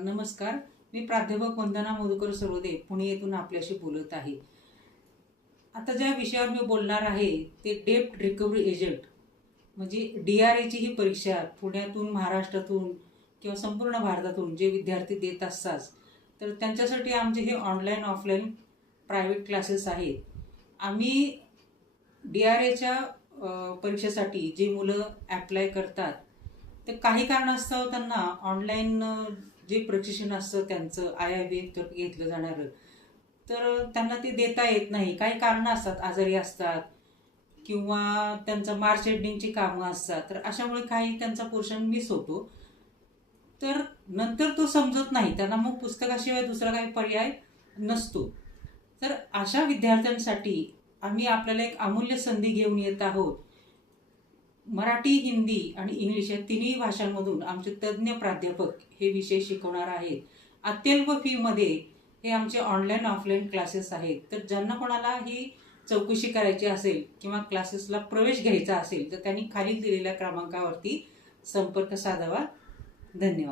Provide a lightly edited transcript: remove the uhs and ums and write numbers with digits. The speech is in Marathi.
नमस्कार. मी प्राध्यापक वंदना मधुकर सर्वदे पुणे येथून आपल्याशी बोलत आहे. आता ज्या विषयावर मी बोलणार आहे ते डेब्ट रिकव्हरी एजंट म्हणजे DRAची ही परीक्षा पुण्यातून, महाराष्ट्रातून किंवा संपूर्ण भारतातून जे विद्यार्थी देत असतात, तर त्यांच्यासाठी आमचे हे ऑनलाईन ऑफलाईन प्रायव्हेट क्लासेस आहेत. आम्ही DRAच्या परीक्षेसाठी जे मुलं ॲप्लाय करतात, तर काही कारणास्तव त्यांना ऑनलाईन जे प्रशिक्षण असतं त्यांचं IIBF तर्फे घेतलं जाणारं, तर त्यांना ते देता येत नाही. काही कारणं असतात, आजारी असतात किंवा त्यांचं मार्च एंडिंगची कामं असतात, तर अशामुळे काही त्यांचा पोर्शन मिस होतो. तर नंतर तो समजत नाही त्यांना, मग पुस्तकाशिवाय दुसरा काही पर्याय नसतो. तर अशा विद्यार्थ्यांसाठी आम्ही आपल्याला एक अमूल्य संधी घेऊन येत आहोत. मराठी, हिंदी आणि इंग्लिश या तिन्ही भाषांमधून आमचे तज्ज्ञ प्राध्यापक हे विषय शिकवणार आहेत. अत्यल्प फीमध्ये हे आमचे ऑनलाईन ऑफलाईन क्लासेस आहेत. तर ज्यांना कोणाला ही चौकशी करायची असेल किंवा क्लासेसला प्रवेश घ्यायचा असेल, तर त्यांनी खाली दिलेल्या क्रमांकावरती संपर्क साधावा. धन्यवाद.